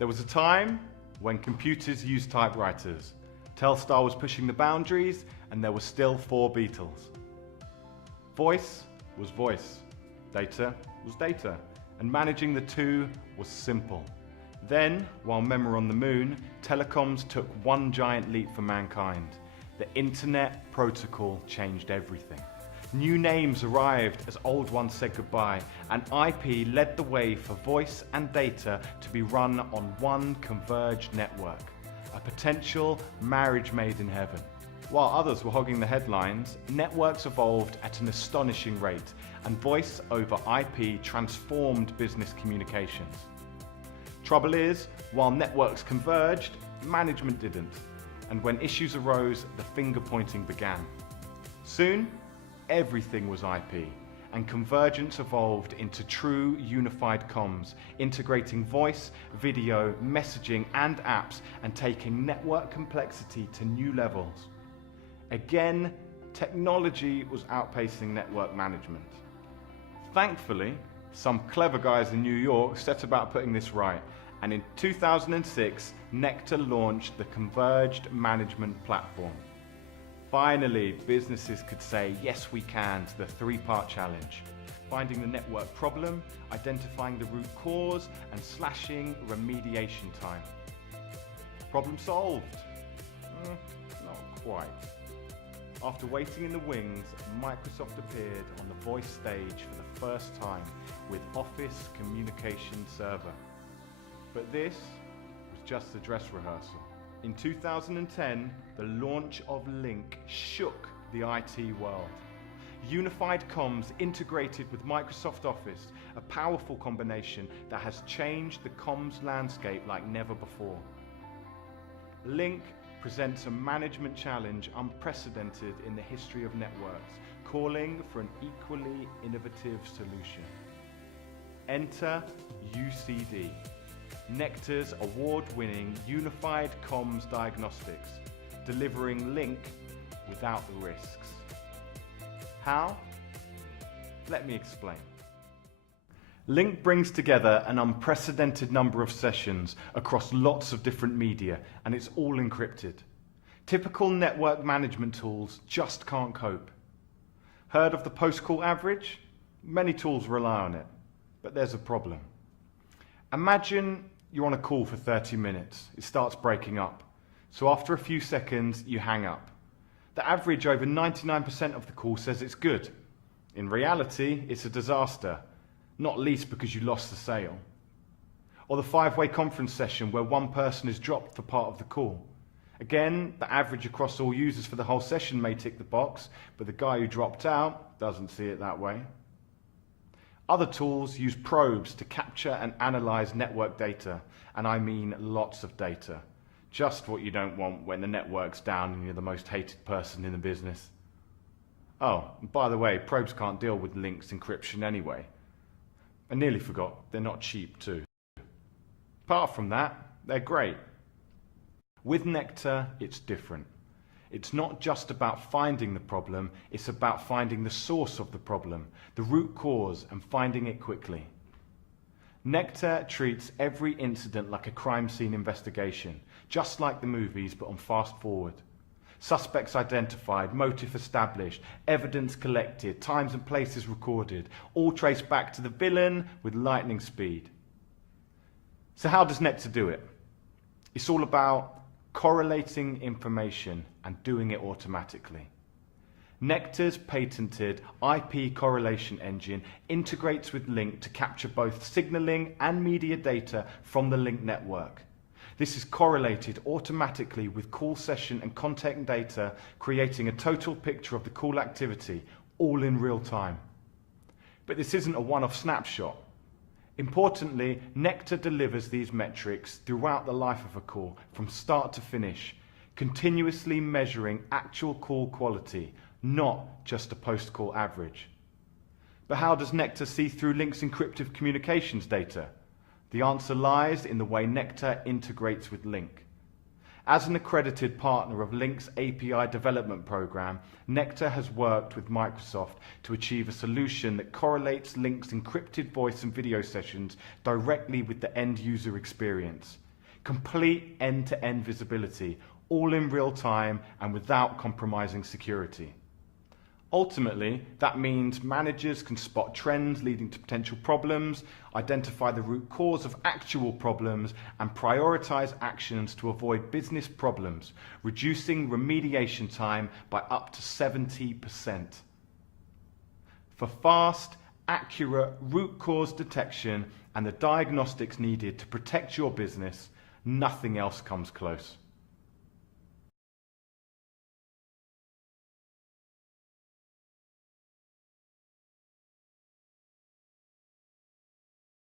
There was a time when computers used typewriters. Telstar was pushing the boundaries and there were still 4 Beatles. Voice was voice, data was data, and managing the two was simple. Then, while men were on the moon, telecoms took one giant leap for mankind. The Internet Protocol changed everything. New names arrived as old ones said goodbye, and IP led the way for voice and data to be run on one converged network, a potential marriage made in heaven. While others were hogging the headlines, networks evolved at an astonishing rate, and voice over IP transformed business communications. Trouble is, while networks converged, management didn't, and when issues arose, the finger pointing began. Soon, everything was IP, and convergence evolved into true unified comms, integrating voice, video, messaging, and apps, and taking network complexity to new levels. Again, technology was outpacing network management. Thankfully, some clever guys in New York set about putting this right, and in 2006, Nectar launched the Converged Management Platform. Finally, businesses could say, yes we can, to the 3-part challenge. Finding the network problem, identifying the root cause, and slashing remediation time. Problem solved? Not quite. After waiting in the wings, Microsoft appeared on the voice stage for the first time with Office Communication Server. But this was just a dress rehearsal. In 2010, the launch of Lync shook the IT world. Unified comms integrated with Microsoft Office, a powerful combination that has changed the comms landscape like never before. Lync presents a management challenge unprecedented in the history of networks, calling for an equally innovative solution. Enter UCD. Nectar's award-winning unified comms diagnostics, delivering Lync without the risks. How? Let me explain. Lync brings together an unprecedented number of sessions across lots of different media, and it's all encrypted. Typical network management tools just can't cope. Heard of the post-call average? Many tools rely on it, but there's a problem. Imagine you're on a call for 30 minutes. It starts breaking up. So after a few seconds, you hang up. The average over 99% of the call says it's good. In reality, it's a disaster, not least because you lost the sale. Or the 5-way conference session where one person is dropped for part of the call. Again, the average across all users for the whole session may tick the box, but the guy who dropped out doesn't see it that way. Other tools use probes to capture and analyze network data, and I mean lots of data. Just what you don't want when the network's down and you're the most hated person in the business. Oh, and by the way, probes can't deal with Lync's encryption anyway. I nearly forgot, they're not cheap too. Apart from that, they're great. With Nectar, it's different. It's not just about finding the problem, it's about finding the source of the problem, the root cause, and finding it quickly. Nectar treats every incident like a crime scene investigation, just like the movies, but on fast forward. Suspects identified, motive established, evidence collected, times and places recorded, all traced back to the villain with lightning speed. So how does Nectar do it? It's all about correlating information and doing it automatically. Nectar's patented IP correlation engine integrates with Lync to capture both signaling and media data from the Lync network. This is correlated automatically with call session and content data, creating a total picture of the call activity, all in real time. But this isn't a one-off snapshot. Importantly, Nectar delivers these metrics throughout the life of a call, from start to finish, continuously measuring actual call quality, not just a post-call average. But how does Nectar see through Lync's encrypted communications data? The answer lies in the way Nectar integrates with Lync. As an accredited partner of Lync's API development program, Nectar has worked with Microsoft to achieve a solution that correlates Lync's encrypted voice and video sessions directly with the end user experience. Complete end-to-end visibility, all in real time and without compromising security. Ultimately, that means managers can spot trends leading to potential problems, identify the root cause of actual problems, and prioritize actions to avoid business problems, reducing remediation time by up to 70%. For fast, accurate root cause detection and the diagnostics needed to protect your business, nothing else comes close.